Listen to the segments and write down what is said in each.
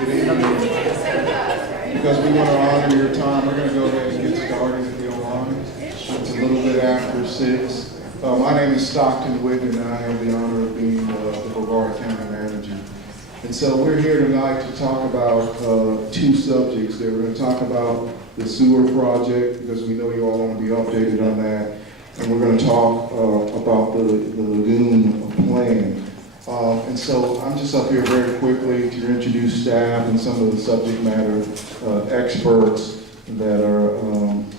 Good evening. Because we want to honor your time, we're going to go ahead and get started if you don't mind. It's a little bit after 6. My name is Stockton Whitten, and I have the honor of being the Brevard County manager. And so we're here tonight to talk about 2 subjects. We're going to talk about the sewer project, because we know you all want to be updated on that. And we're going to talk about the lagoon plan. And so I'm just up here very quickly to introduce staff and some of the subject matter experts that are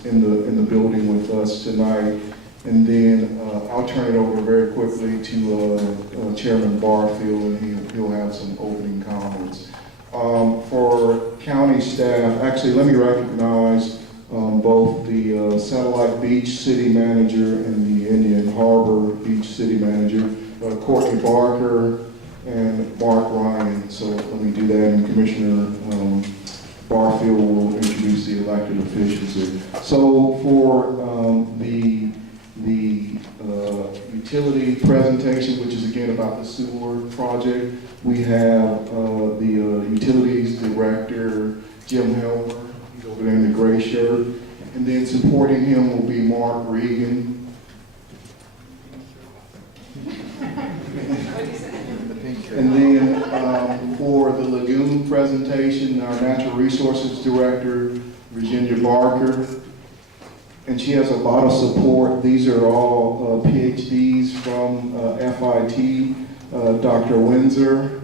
in the building with us tonight. And then I'll turn it over very quickly to Chairman Barfield, and he'll have some opening comments. For county staff, actually let me recognize both the Satellite Beach City Manager and the Indian Harbor Beach City Manager, Courtney Barker and Mark Ryan. So let me do that, and Commissioner Barfield will introduce the elected officials here. So for the utility presentation, which is again about the sewer project, we have the utilities director, Jim Helmer. He's over there in the gray shirt. And then supporting him will be Mark Regan. And then for the lagoon presentation, our natural resources director, Virginia Barker. And she has a lot of support. These are all PhDs from FIT, Dr. Windsor,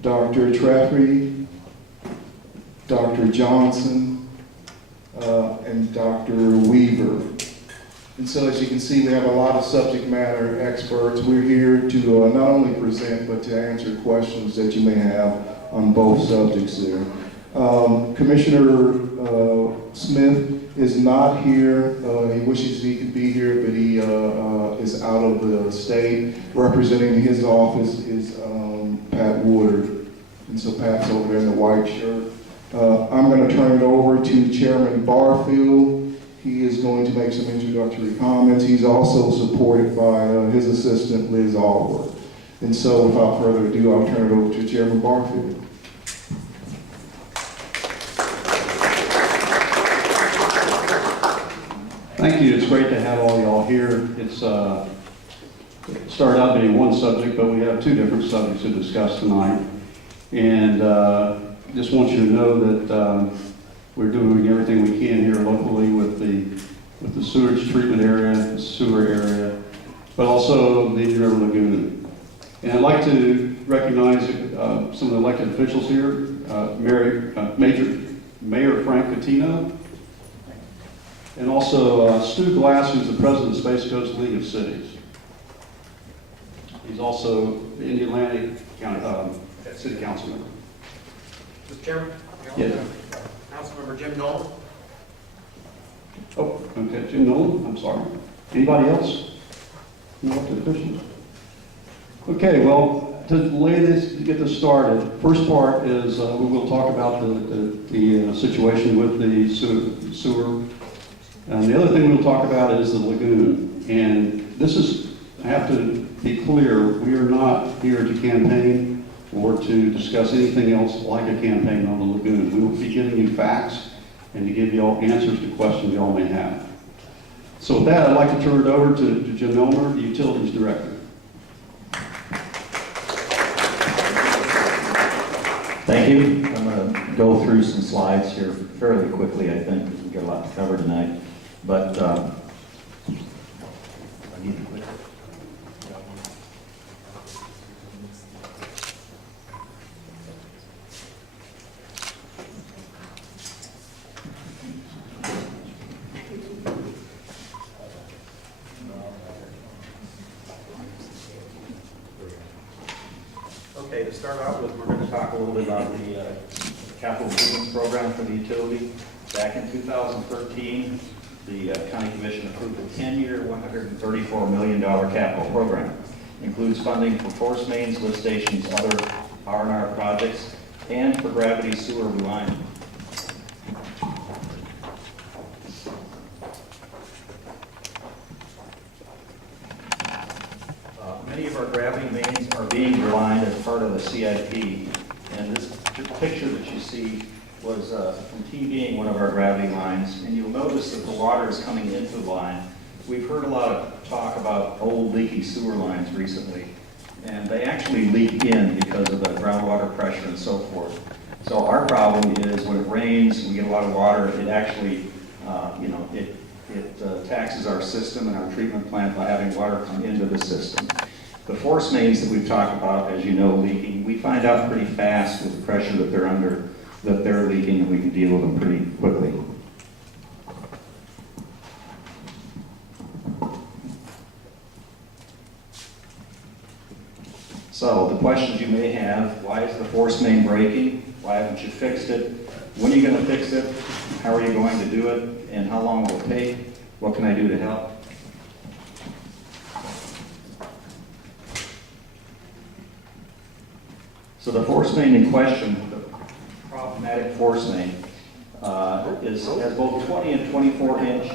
Dr. Treffy, Dr. Johnson, and Dr. Weaver. And so as you can see, we have a lot of subject matter experts. We're here to not only present, but to answer questions that you may have on both subjects there. Commissioner Smith is not here. He wishes he could be here, but he is out of the state. Representing his office is Pat Woodard. And so Pat's over there in the white shirt. I'm going to turn it over to Chairman Barfield. He is going to make some introductory comments. He's also supported by his assistant, Liz Allworth. And so without further ado, I'll turn it over to Chairman Barfield. Thank you. It's great to have all y'all here. It started out being one subject, but we have 2 different subjects to discuss tonight. And just want you to know that we're doing everything we can here locally with the sewage treatment area, the sewer area, but also the Indian River Lagoon. And I'd like to recognize some of the elected officials here, Mayor Frank Catino, and also Stu Glass, who's the president of the Space Coast League of Cities. He's also the Indian Atlantic County City Council member. Mr. Chairman? Yeah. Councilmember Jim Nolan. Oh, okay, Jim Nolan, I'm sorry. Anybody else? Any elected officials? Okay, well, to get this started, first part is we will talk about the situation with the sewer. And the other thing we'll talk about is the lagoon. And this is, I have to be clear, we are not here to campaign or to discuss anything else like a campaign on the lagoon. We will be giving you facts and to give you all answers to questions you all may have. So with that, I'd like to turn it over to Jim Elmer, the Utilities Director. Thank you. I'm going to go through some slides here fairly quickly, I think, because we've got a lot to cover tonight. But I need to click. Okay, to start out with, we're going to talk a little bit about the capital improvements program for the utility. Back in 2013, the County Commission approved a 10-year, $134 million capital program. It includes funding for force mains, lift stations, other R&R projects, and for gravity sewer relining. Many of our gravity mains are being relined as part of the CIP, And this picture that you see was from TVing one of our gravity lines, and you'll notice that the water is coming into the line. We've heard a lot of talk about old leaky sewer lines recently, and they actually leak in because of the groundwater pressure and so forth. So our problem is when it rains, we get a lot of water, it actually, it taxes our system and our treatment plant by having water come into the system. The force mains that we've talked about, as you know, leaking, we find out pretty fast with the pressure that they're under, that they're leaking, and we can deal with them pretty quickly. So the questions you may have: why is the force main breaking? Why haven't you fixed it? When are you going to fix it? How are you going to do it? And how long will it take? What can I do to help? So the force main in question, the problematic force main, has both 20 and 24 inch.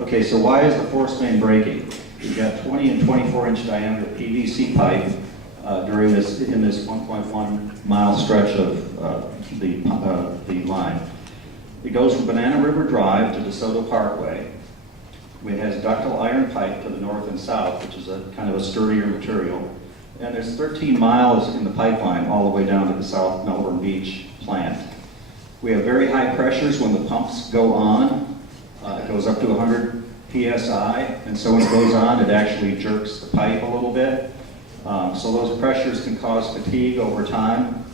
Okay, so why is the force main breaking? You've got 20 and 24 inch diameter PVC pipe in this 1.1 mile stretch of the line. It goes from Banana River Drive to DeSoto Parkway. It has ductile iron pipe to the north and south, which is a kind of a sturdier material. And there's 13 miles in the pipeline all the way down to the South Melbourne Beach plant. We have very high pressures when the pumps go on. It goes up to 100 PSI, and so when it goes on, it actually jerks the pipe a little bit. So those pressures can cause fatigue over time,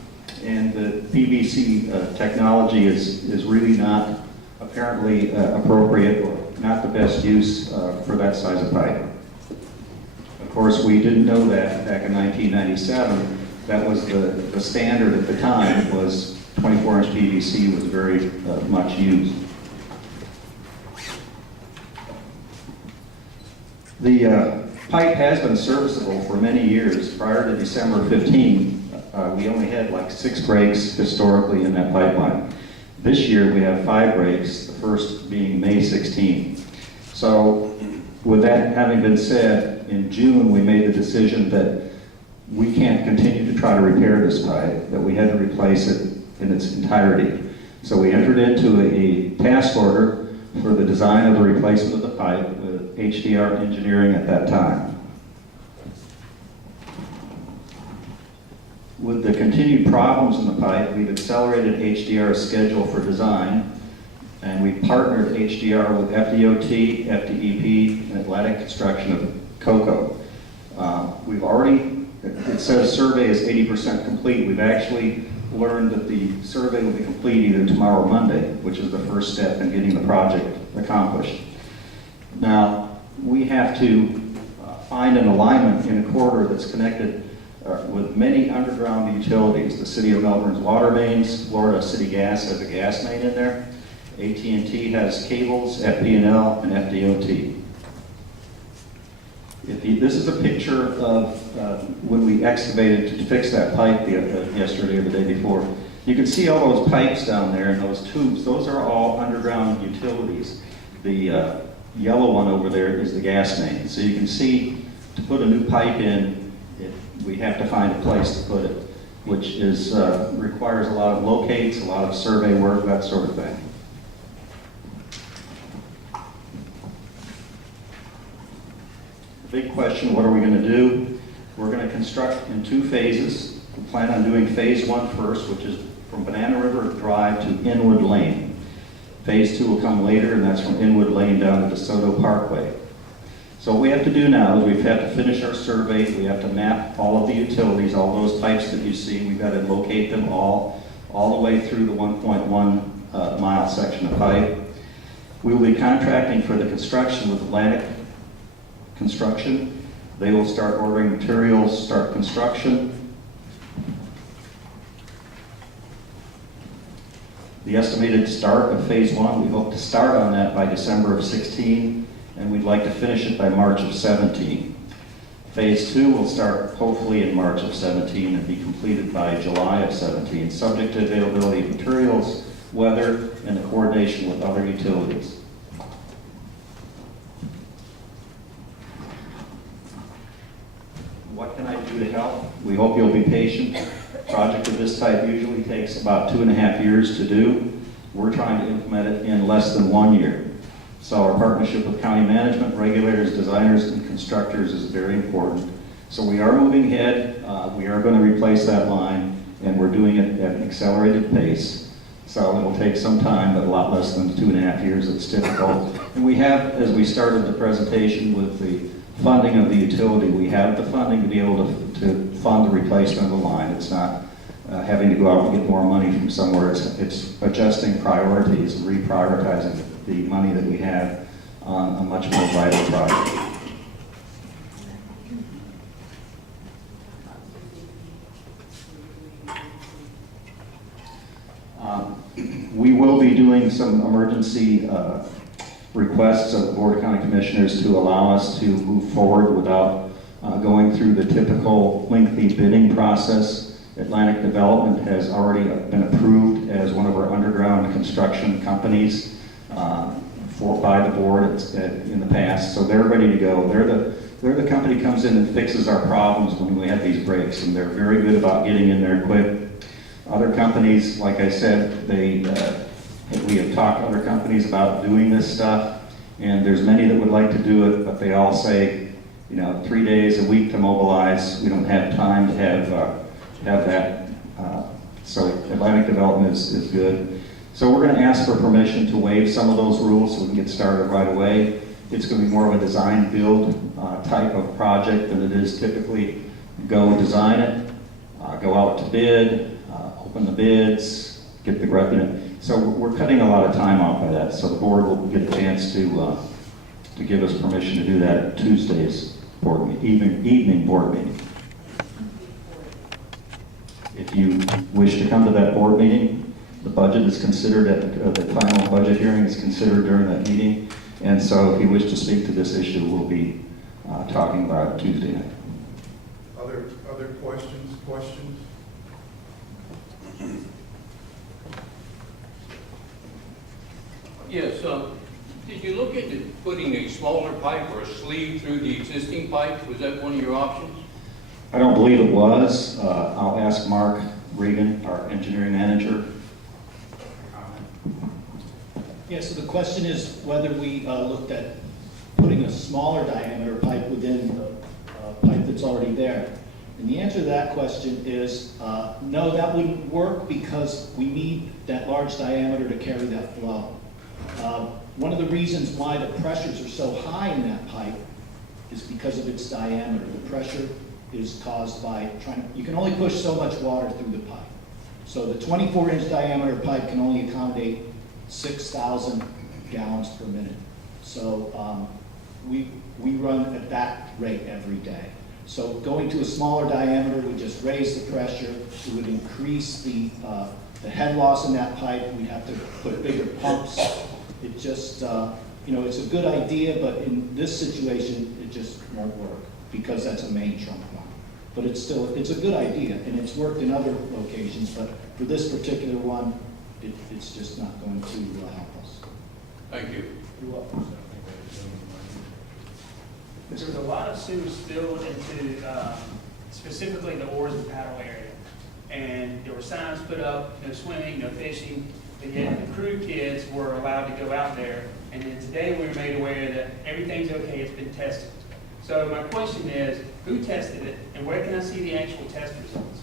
and the PVC technology is really not apparently appropriate or not the best use for that size of pipe. Of course, we didn't know that back in 1997. That was the standard at the time, was 24-inch PVC was very much used. The pipe has been serviceable for many years. Prior to December 15, we only had like 6 breaks historically in that pipeline. This year we have 5 breaks, the first being May 16. So with that having been said, in June we made the decision that we can't continue to try to repair this pipe, that we had to replace it in its entirety. So we entered into a task order for the design of the replacement of the pipe with HDR Engineering at that time. With the continued problems in the pipe, we've accelerated HDR's schedule for design, and we partnered HDR with FDOT, FDEP, and Atlantic Construction of COCO. We've already, it says survey is 80% complete. We've actually learned that the survey will be complete either tomorrow or Monday, which is the first step in getting the project accomplished. Now, we have to find an alignment in a corridor that's connected with many underground utilities. The City of Melbourne's water mains, Florida City Gas has a gas main in there. AT&T has cables, FP&L, and FDOT. This is a picture of when we excavated to fix that pipe yesterday or the day before. You can see all those pipes down there and those tubes. Those are all underground utilities. The yellow one over there is the gas main. So you can see, to put a new pipe in, we have to find a place to put it, which is requires a lot of locates, a lot of survey work, that sort of thing. Big question, what are we going to do? We're going to construct in 2 phases. We plan on doing phase 1 first, which is from Banana River Drive to Inwood Lane. Phase 2 will come later, and that's from Inwood Lane down to DeSoto Parkway. So what we have to do now is we have to finish our survey. We have to map all of the utilities, all those pipes that you see. We've got to locate them all the way through the 1.1 mile section of pipe. We will be contracting for the construction with Atlantic Construction. They will start ordering materials, start construction. The estimated start of phase 1, we hope to start on that by December of 16, and we'd like to finish it by March of 17. Phase 2 will start hopefully in March of 17 and be completed by July of 17, subject to availability of materials, weather, and the coordination with other utilities. What can I do to help? We hope you'll be patient. A project of this type usually takes about 2.5 years to do. We're trying to implement it in less than 1 year. So our partnership with county management, regulators, designers, and constructors is very important. So we are moving ahead. We are going to replace that line, and we're doing it at an accelerated pace. So it'll take some time, but a lot less than 2.5 years. It's difficult. And we have, as we started the presentation with the funding of the utility, we have the funding to be able to fund the replacement of the line. It's not having to go out and get more money from somewhere. It's adjusting priorities and reprioritizing the money that we have on a much more vital project. We will be doing some emergency requests of the Board of County Commissioners to allow us to move forward without going through the typical lengthy bidding process. Atlantic Development has already been approved as one of our underground construction companies by the board in the past, so they're ready to go. They're the company that comes in and fixes our problems when we have these breaks, and they're very good about getting in there quick. Other companies, like I said, we have talked to other companies about doing this stuff, and there's many that would like to do it, but they all say, 3 days a week to mobilize. We don't have time to have that. So Atlantic Development is good. So we're going to ask for permission to waive some of those rules so we can get started right away. It's going to be more of a design build type of project than it is typically go design it, go out to bid, open the bids, get the revenue. So we're cutting a lot of time off by that. So the board will get a chance to give us permission to do that at Tuesday's evening board meeting. If you wish to come to that board meeting, the budget is considered at the final budget hearing is considered during that meeting. And so if you wish to speak to this issue, we'll be talking about it Tuesday night. Other questions? Yes, did you look into putting a smaller pipe or a sleeve through the existing pipe? Was that one of your options? I don't believe it was. I'll ask Mark Regan, our engineering manager. Yeah, so the question is whether we looked at putting a smaller diameter pipe within the pipe that's already there. And the answer to that question is no, that wouldn't work because we need that large diameter to carry that flow. One of the reasons why the pressures are so high in that pipe is because of its diameter. The pressure is caused by you can only push so much water through the pipe. So the 24-inch diameter pipe can only accommodate 6,000 gallons per minute. So we run at that rate every day. So going to a smaller diameter would just raise the pressure. It would increase the head loss in that pipe. We'd have to put bigger pumps. It just, it's a good idea, but in this situation, it just won't work because that's a main trunk line. But it's a good idea, and it's worked in other locations, but for this particular one, it's just not going to help us. Thank you. You're welcome. There was a lot of sewage spilled into specifically the oars and paddle area. And there were signs put up, no swimming, no fishing, but yet the crew kids were allowed to go out there. And then today we were made aware that everything's okay, it's been tested. So my question is, who tested it, and where can I see the actual test results?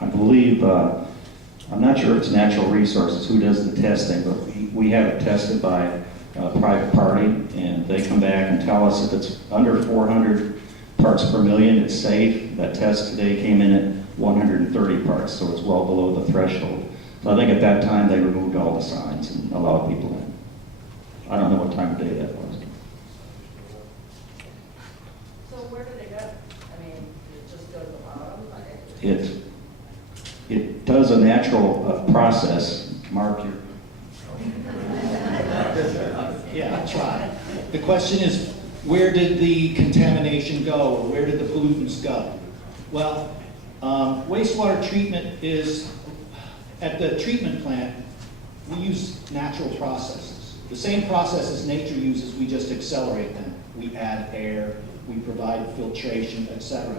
I believe, I'm not sure if it's Natural Resources who does the testing, but we have it tested by a private party, and they come back and tell us if it's under 400 parts per million, it's safe. That test today came in at 130 parts, so it's well below the threshold. So I think at that time they removed all the signs and allowed people in. I don't know what time of day that was. So where do they go? I mean, it just goes to the bottom? It does a natural process. Mark, you're I tried. The question is, where did the contamination go, or where did the pollutants go? Well, wastewater treatment is, at the treatment plant, we use natural processes. The same processes nature uses, we just accelerate them. We add air, we provide filtration, etc.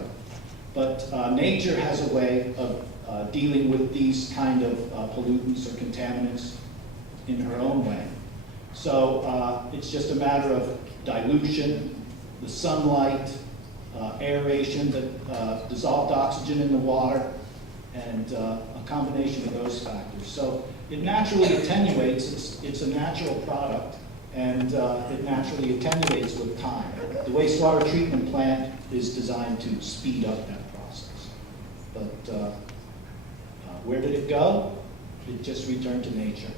But nature has a way of dealing with these kind of pollutants or contaminants in her own way. So it's just a matter of dilution, the sunlight, aeration, the dissolved oxygen in the water, and a combination of those factors. So it naturally attenuates, it's a natural product, and it naturally attenuates with time. The wastewater treatment plant is designed to speed up that process. But where did it go? It just returned to nature,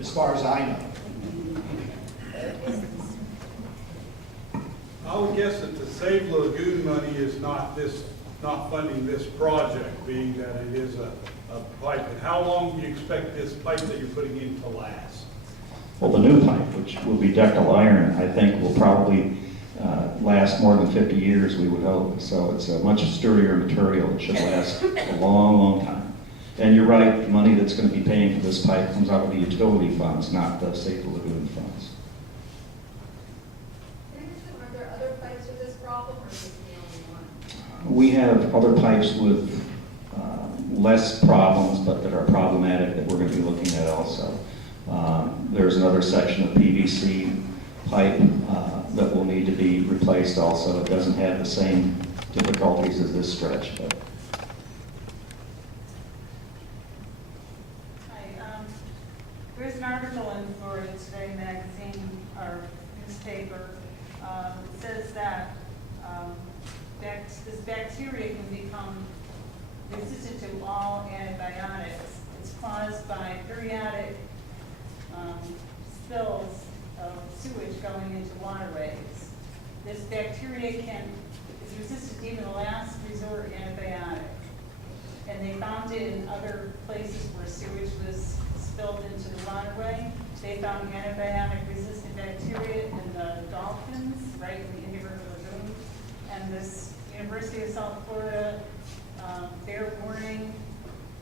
as far as I know. I would guess that the Save Lagoon money is not funding this project, being that it is a pipe. And how long do you expect this pipe that you're putting in to last? Well, the new pipe, which will be deckle iron, I think will probably last more than 50 years, we would hope. So it's a much sturdier material. It should last a long, long time. And you're right, the money that's going to be paying for this pipe comes out of the utility funds, not the Save the Lagoon funds. Are there other pipes with this problem, or is this the only one? We have other pipes with less problems, but that are problematic that we're going to be looking at also. There's another section of PVC pipe that will need to be replaced also. It doesn't have the same difficulties as this stretch. But. Hi, there's an article in Florida Today magazine, or newspaper, that says that this bacteria can become resistant to all antibiotics. It's caused by periodic spills of sewage going into waterways. This bacteria is resistant to even the last resort antibiotic. And they found it in other places where sewage was spilled into the waterway. They found antibiotic-resistant bacteria in the dolphins, right in the Indian River Lagoon. And this University of South Florida, they're warning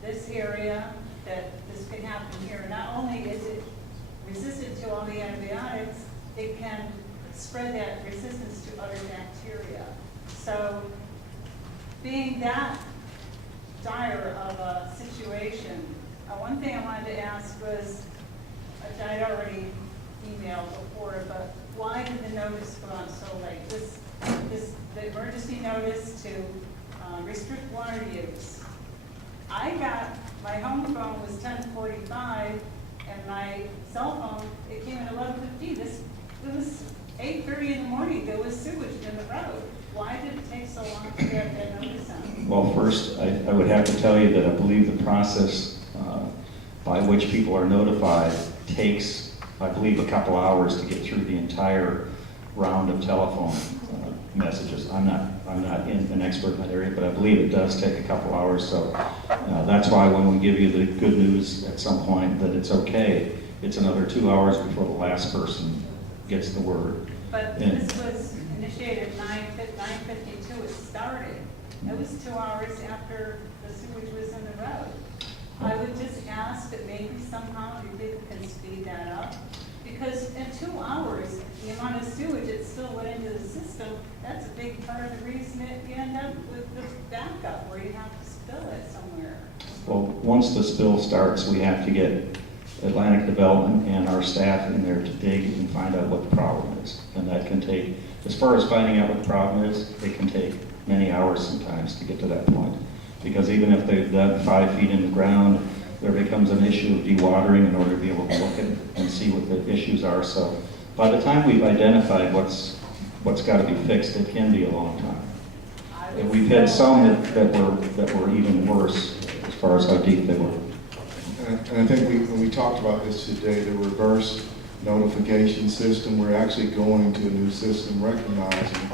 this area that this can happen here. Not only is it resistant to all the antibiotics, it can spread that resistance to other bacteria. So being that dire of a situation, one thing I wanted to ask was, which I'd already emailed before, but why did the notice go out so late? The emergency notice to restrict water use. I got, my home phone was 10:45, and my cell phone, it came at 11:15. It was 8:30 in the morning. There was sewage in the road. Why did it take so long to get that notice out? Well, first, I would have to tell you that I believe the process by which people are notified takes, I believe, a couple hours to get through the entire round of telephone messages. I'm not an expert in that area, but I believe it does take a couple hours. So that's why when we give you the good news at some point that it's okay, it's another 2 hours before the last person gets the word. But this was initiated at 9:52. It started. It was 2 hours after the sewage was in the road. I would just ask that maybe somehow you people can speed that up. Because in 2 hours, the amount of sewage that still went into the system, that's a big part of the reason that you end up with the backup where you have to spill it somewhere. Well, once the spill starts, we have to get Atlantic Development and our staff in there to dig and find out what the problem is. And that can take, as far as finding out what the problem is, it can take many hours sometimes to get to that point. Because even if they've dug 5 feet in the ground, there becomes an issue of dewatering in order to be able to look at it and see what the issues are. So by the time we've identified what's got to be fixed, it can be a long time. And we've had some that were even worse as far as how deep they were. And I think when we talked about this today, the reverse notification system, we're actually going to a new system recognizing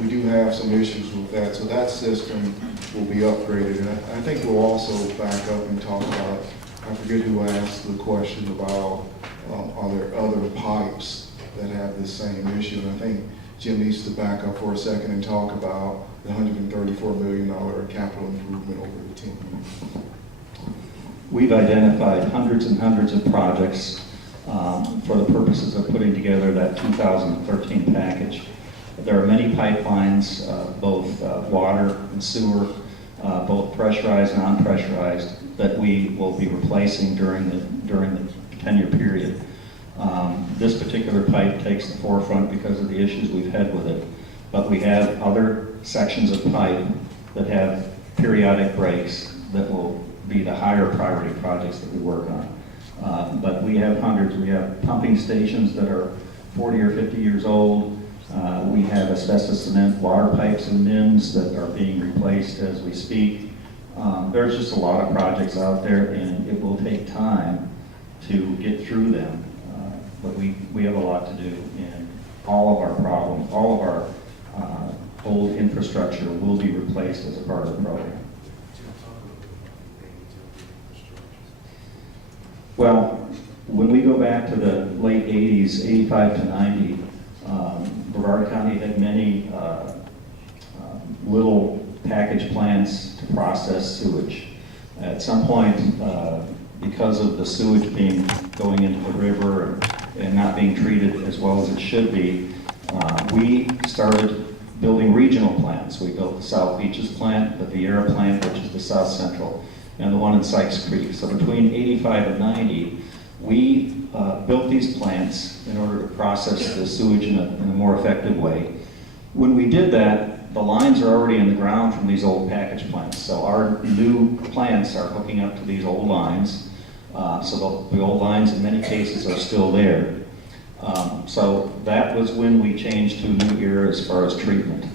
we do have some issues with that. So that system will be upgraded. And I think we'll also back up and talk about, I forget who asked the question about are there other pipes that have this same issue. And I think Jim needs to back up for a second and talk about the $134 million capital improvement over the 10 years. We've identified hundreds and hundreds of projects for the purposes of putting together that 2013 package. There are many pipelines, both water and sewer, both pressurized and non-pressurized, that we will be replacing during the 10-year period. This particular pipe takes the forefront because of the issues we've had with it, but we have other sections of pipe that have periodic breaks that will be the higher priority projects that we work on. But we have hundreds. We have pumping stations that are 40 or 50 years old. We have asbestos cement water pipes and NIMS that are being replaced as we speak. There's just a lot of projects out there, and it will take time to get through them. But we have a lot to do, and all of our problems, all of our old infrastructure will be replaced as a part of the program. Well, when we go back to the late 80s, 85 to 90, Brevard County had many little package plants to process sewage. At some point, because of the sewage going into the river and not being treated as well as it should be, we started building regional plants. We built the South Beaches plant, the Vieira plant, which is the South Central, and the one in Sykes Creek. So between 85 and 90, we built these plants in order to process the sewage in a more effective way. When we did that, the lines are already in the ground from these old package plants. So our new plants are hooking up to these old lines. So the old lines in many cases are still there. So that was when we changed to a new era as far as treatment.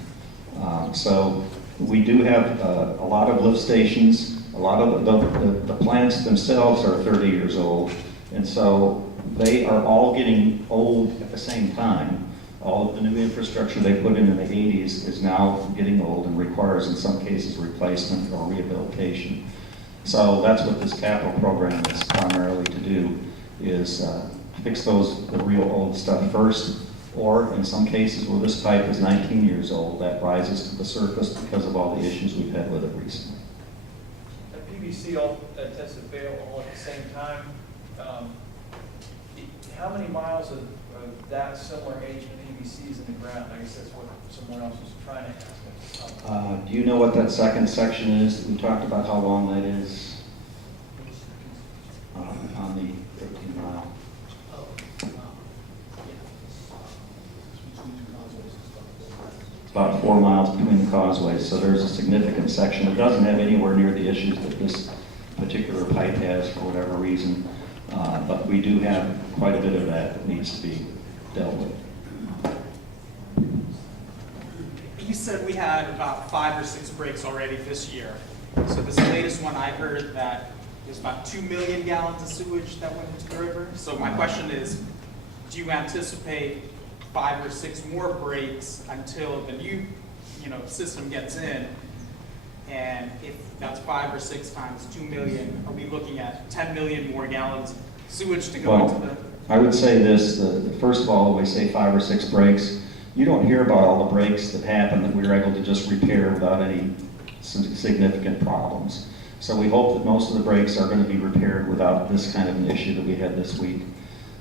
So we do have a lot of lift stations. A lot of the plants themselves are 30 years old, and so they are all getting old at the same time. All of the new infrastructure they put in the 80s is now getting old and requires, in some cases, replacement or rehabilitation. So that's what this capital program is primarily to do, is fix the real old stuff first, or in some cases where this pipe is 19 years old, that rises to the surface because of all the issues we've had with it recently. PVC all tends to fail all at the same time. How many miles of that similar age PVC is in the ground? I guess that's what someone else was trying to ask. Do you know what that second section is? We talked about how long that is on the 13 mile. It's about 4 miles between the causeways, so there's a significant section. It doesn't have anywhere near the issues that this particular pipe has for whatever reason, but we do have quite a bit of that needs to be dealt with. You said we had about 5 or 6 breaks already this year. So this latest one, I heard that there's about 2 million gallons of sewage that went into the river. So my question is, do you anticipate 5 or 6 more breaks until the new, system gets in? And if that's 5 or 6 times 2 million, are we looking at 10 million more gallons of sewage to go into the? I would say this: first of all, we say 5 or 6 breaks. You don't hear about all the breaks that happen that we were able to just repair without any significant problems. So we hope that most of the breaks are going to be repaired without this kind of an issue that we had this week.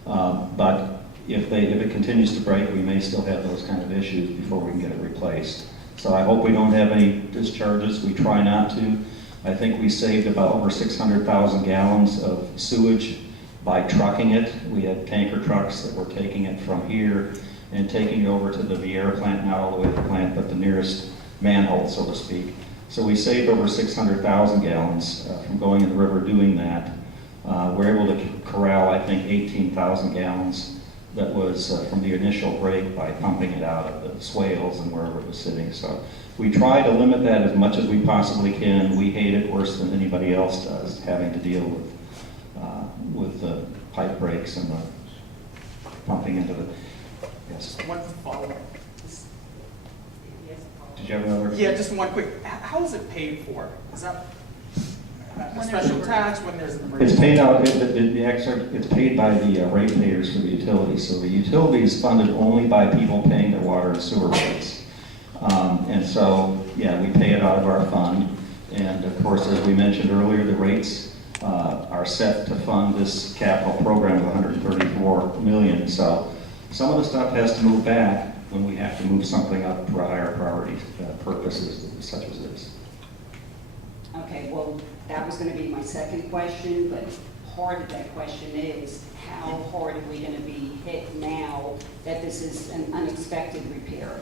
But if it continues to break, we may still have those kind of issues before we can get it replaced. So I hope we don't have any discharges. We try not to. I think we saved about over 600,000 gallons of sewage by trucking it. We had tanker trucks that were taking it from here and taking it over to the Vieira plant, not all the way to the plant, but the nearest manhole, so to speak. So we saved over 600,000 gallons from going in the river doing that. We're able to corral, I think, 18,000 gallons that was from the initial break by pumping it out of the swales and wherever it was sitting. So we try to limit that as much as we possibly can. We hate it worse than anybody else does, having to deal with the pipe breaks and the pumping into the. Yes. One follow-up. Did you have another? Yeah, just one quick. How is it paid for? Is that a special tax, when there's an It's emergency? paid out, it's paid by the ratepayers for the utilities. So the utility is funded only by people paying their water and sewer rates. And so, yeah, we pay it out of our fund. And of course, as we mentioned earlier, the rates are set to fund this capital program of 134 million. So some of the stuff has to move back when we have to move something up for higher priority purposes such as this. Okay, well, that was gonna be my second question, but part of that question is, how hard are we gonna be hit now that this is an unexpected repair?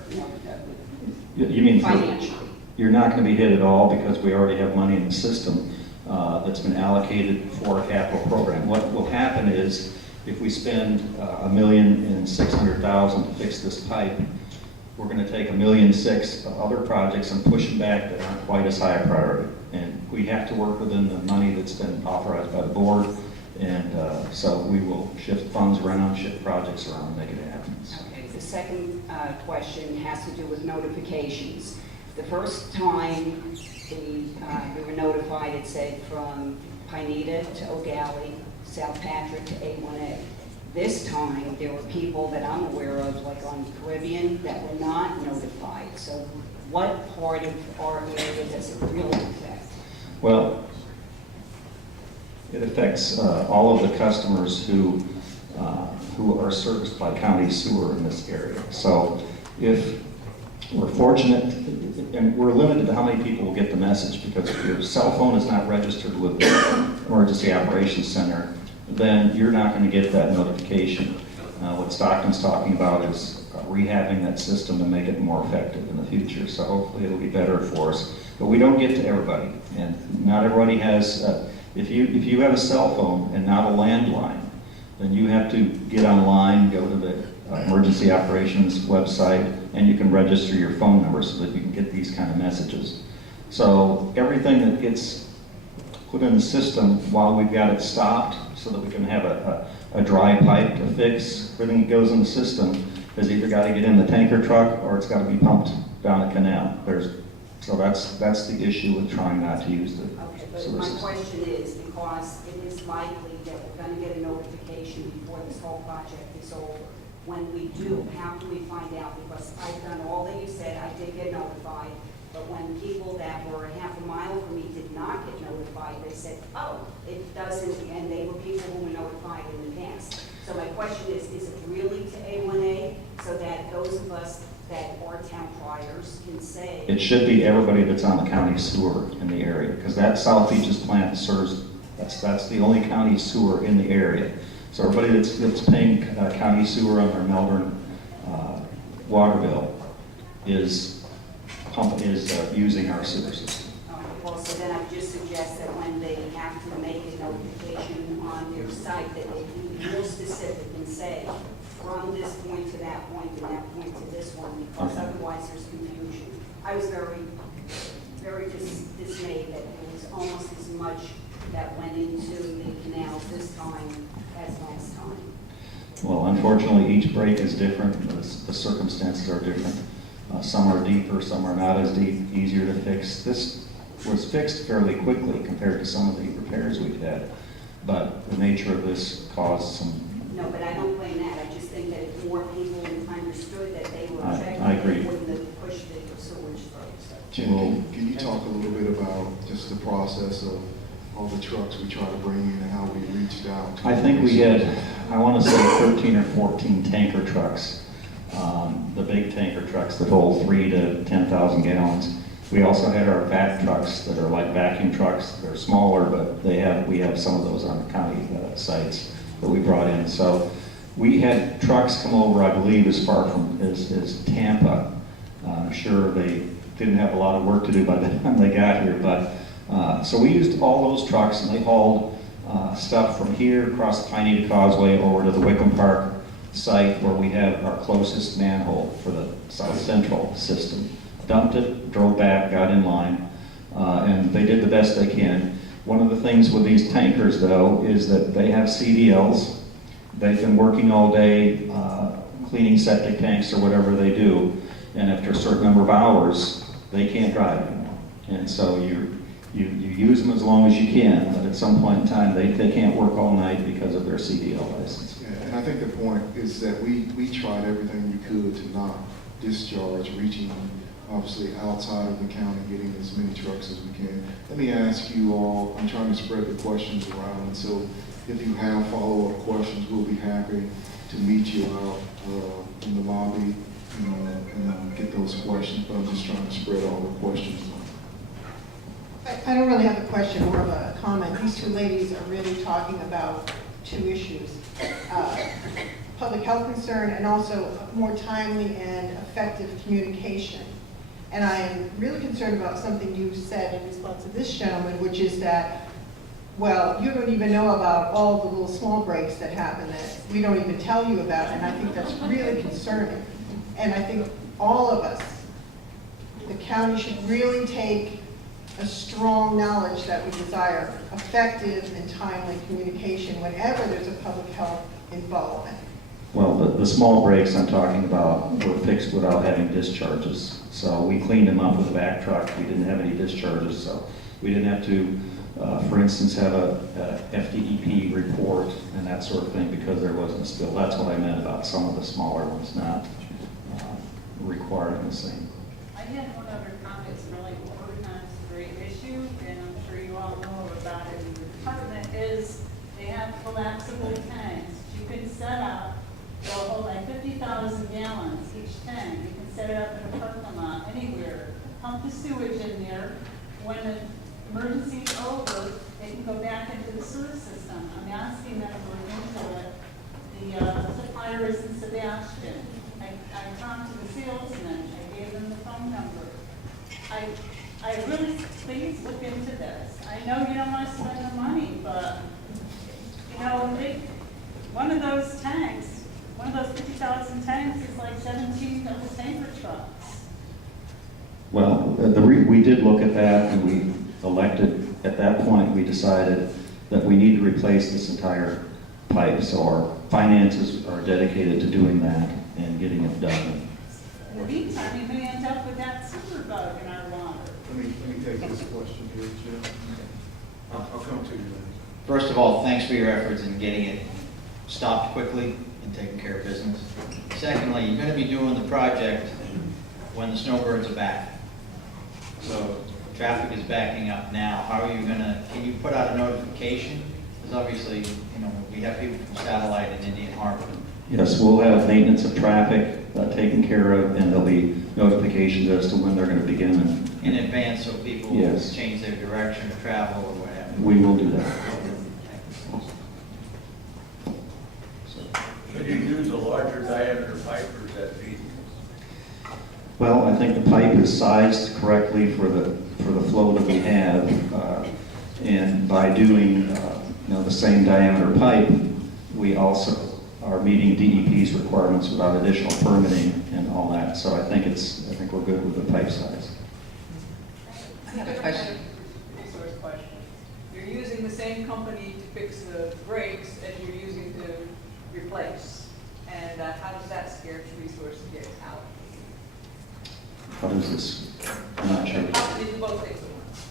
You mean Financially. you're not going to be hit at all because we already have money in the system that's been allocated for a capital program. What will happen is if we spend $1,600,000 to fix this pipe, we're going to take $1.6 million of other projects and push them back that aren't quite as high a priority. And we have to work within the money that's been authorized by the board. And so we will shift funds around, shift projects around, and make it happen. Okay, the second question has to do with notifications. The first time we were notified, it said from Pineda to O'Galley, South Patrick to A1A. This time, there were people that I'm aware of, like on Caribbean, that were not notified. So what part of our area does it really affect? Well, it affects all of the customers who are serviced by county sewer in this area. So if we're fortunate, and we're limited to how many people will get the message, because if your cell phone is not registered with the Emergency Operations Center, then you're not going to get that notification. What Stockton's talking about is rehabbing that system to make it more effective in the future. So hopefully it'll be better for us. But we don't get to everybody, and not everybody has. If you have a cell phone and not a landline, then you have to get online, go to the Emergency Operations website, and you can register your phone number so that you can get these kind of messages. So everything that gets put in the system while we've got it stopped so that we can have a dry pipe to fix, everything that goes in the system has either got to get in the tanker truck or it's got to be pumped down a canal. So that's the issue with trying not to use the Okay, but sewer my system. question is, because it is likely that we're going to get a notification before this whole project is over. When we do, how can we find out? Because I've done all that you said, I did get notified, but when people that were half a mile from me did not get notified, they said, oh, it doesn't, and they were people who were notified in the past. So my question is it really to A1A, so that those of us that are town criers can say? It should be everybody that's on the county sewer in the area, because that South Beaches plant serves, that's the only county sewer in the area. So everybody that's paying county sewer on their Melbourne water bill is using our sewer system. Well, so then I just suggest that when they have to make a notification on their site, that they be real specific and say, from this point to that point and that point to this one, because otherwise there's confusion. I was very, very dismayed that there was almost as much that went into the canals this time as last time. Well, unfortunately, each break is different. The circumstances are different. Some are deeper, some are not as deep, easier to fix. This was fixed fairly quickly compared to some of the repairs we've had. But the nature of this caused some... No, but I don't blame that. I just think that if more people understood that they were affected, I agree. they wouldn't have pushed the sewage through. So. Jim, can you talk a little bit about just the process of all the trucks we try to bring in and how we reached out? I think we had, I want to say 13 or 14 tanker trucks. The big tanker trucks that hold 3,000 to 10,000 gallons. We also had our vac trucks that are like vacuum trucks. They're smaller, but we have some of those on the county sites that we brought in. So we had trucks come over, I believe, as far from as Tampa. I'm sure they didn't have a lot of work to do by the time they got here, but so we used all those trucks, and they hauled stuff from here across the Pineda Causeway over to the Wickham Park site where we have our closest manhole for the South Central system. Dumped it, drove back, got in line, and they did the best they can. One of the things with these tankers, though, is that they have CDLs. They've been working all day cleaning septic tanks or whatever they do, and after a certain number of hours, they can't drive anymore. And so You use them as long as you can, but at some point in time, they can't work all night because of their CDL license. Yeah, and I think the point is that we tried everything we could to not discharge, reaching obviously outside of the county, getting as many trucks as we can. Let me ask you all, I'm trying to spread the questions around, and so if you have follow-up questions, we'll be happy to meet you out in the lobby, and get those questions, but I'm just trying to spread all the questions. I don't really have a question, more of a comment. These two ladies are really talking about two issues. Public health concern and also more timely and effective communication. And I am really concerned about something you said in response to this gentleman, which is that, well, you don't even know about all the little small breaks that happen that we don't even tell you about, and I think that's really concerning. And I think all of us, the county should really take a strong knowledge that we desire effective and timely communication whenever there's a public health involvement. Well, the small breaks I'm talking about were fixed without having discharges. So we cleaned them up with a back truck. We didn't have any discharges, so we didn't have to, for instance, have a FDEP report and that sort of thing because there wasn't a spill. That's what I meant about some of the smaller ones not requiring the same. I had one other comment. It's really important. It's a great issue, and I'm sure you all know about it. And the department is they have collapsible tanks. You can set up, they'll hold like 50,000 gallons each tank. You can set it up in a parking lot anywhere. Pump the sewage in there. When the emergency is over, they can go back into the sewer system. I'm asking them to look into it. The supplier is in Sebastian. I talked to the salesman. I gave them the phone number. I really, please look into this. I know you don't want to spend the money, but, one of those tanks, one of those 50,000 tanks is like 17 double tanker trucks. Well, we did look at that, and we elected, at that point, we decided that we need to replace this entire pipe. So our finances are dedicated to doing that and getting it done. In the meantime, you may end up with that super bug in our water. Let me take this question here, Jim. I'll come to you later. First of all, thanks for your efforts in getting it stopped quickly and taking care of business. Secondly, you're going to be doing the project when the snowbirds are back. So traffic is backing up now. How are you going to, can you put out a notification? Because obviously, we have people from Satellite and Indian Harbor. Yes, we'll have maintenance of traffic taken care of, and there'll be notifications as to when they're going to begin. In advance, so people Yes. change their direction of travel or whatever. We will do that. Could you use a larger diameter pipe, or is that feasible? Well, I think the pipe is sized correctly for the flow that we have, and by doing the same diameter pipe, we also are meeting DEP's requirements without additional permitting and all that. So I think we're good with the pipe size. I have a question. Resource question. You're using the same company to fix the brakes as you're using to replace. And how does that scarce resource get out? How does this? I'm not sure. How do you do both things at once?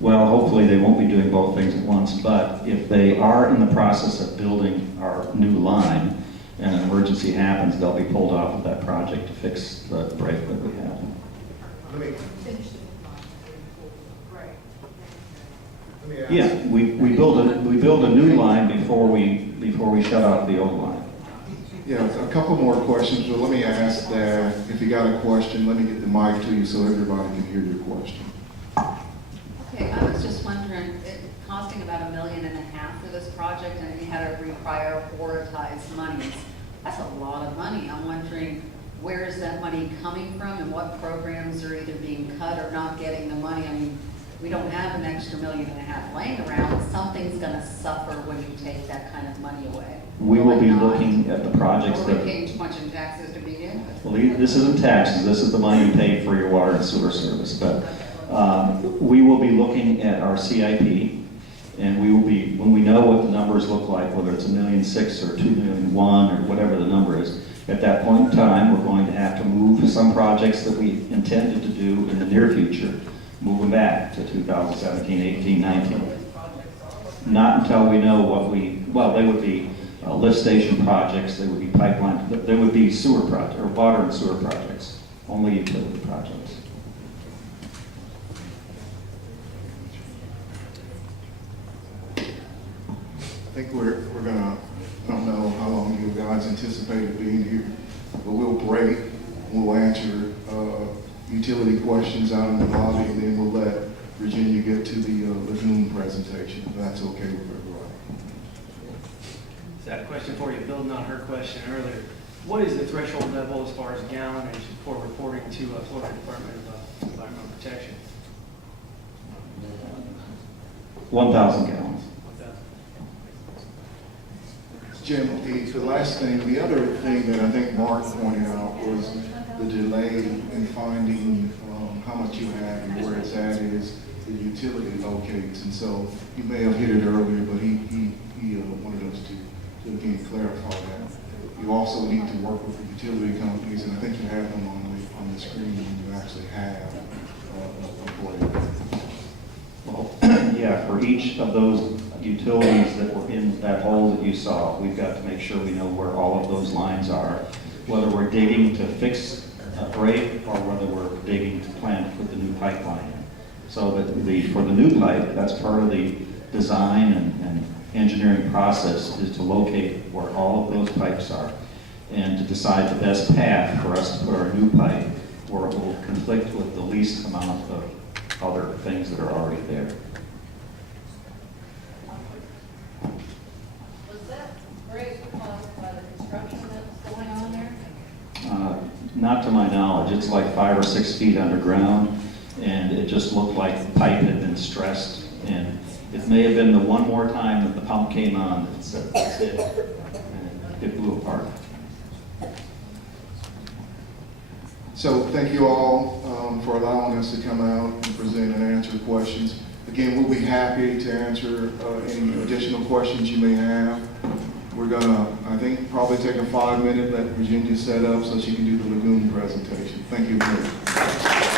Well, hopefully they won't be doing both things at once, but if they are in the process of building our new line and an emergency happens, they'll be pulled off of that project to fix the break that we have. Yeah, we build a new line before we shut off the old line. Yeah, a couple more questions, but let me ask that if you got a question, let me get the mic to you so everybody can hear your question. Okay, I was just wondering, it costing about $1.5 million for this project, and you had to reprioritize monies. That's a lot of money. I'm wondering, where is that money coming from, and what programs are either being cut or not getting the money? I mean, we don't have an extra $1.5 million laying around. Something's going to suffer when you take that kind of money away. We will be looking at the projects that... Are we that... paying too much in taxes to begin with? Well, this isn't taxes. This is the money you pay for your water and sewer service. But we will be looking at our CIP, and we will be, when we know what the numbers look like, whether it's $1.6 million or $2.1 million or whatever the number is, at that point in time, we're going to have to move some projects that we intended to do in the near future moving back to 2017, 18, 19. Not until we know what they would be lift station projects, they would be pipeline, they would be sewer projects, or water and sewer projects, only utility projects. I think we're gonna, I don't know how long you guys anticipated being here, but we'll break. We'll answer utility questions out in the lobby, and then we'll let Virginia get to the lagoon presentation, if that's okay with everybody. So I have a question for you, building on her question earlier. What is the threshold level as far as gallonage for reporting to Florida Department of Environmental Protection? 1,000 gallons. Jim, the last thing, the other thing that I think Mark pointed out was the delay in finding how much you have and where it's at is the utility locates. And so you may have hit it earlier, but he wanted us to again clarify that. You also need to work with the utility companies, and I think you have them on the screen when you actually have a plan. Well, yeah, for each of those utilities that were in that hole that you saw, we've got to make sure we know where all of those lines are, whether we're digging to fix a break or whether we're digging to plan to put the new pipeline in. So that for the new pipe, that's part of the design and engineering process, is to locate where all of those pipes are and to decide the best path for us to put our new pipe where it will conflict with the least amount of other things that are already there. Was that break caused by the construction that was going on there? Not to my knowledge. It's like 5 or 6 feet underground, and it just looked like the pipe had been stressed, and it may have been the one more time that the pump came on that said that's it, and it blew apart. So thank you all for allowing us to come out and present and answer questions. Again, we'll be happy to answer any additional questions you may have. We're gonna, I think, probably take a 5 minute, let Virginia set up so she can do the lagoon presentation. Thank you very much.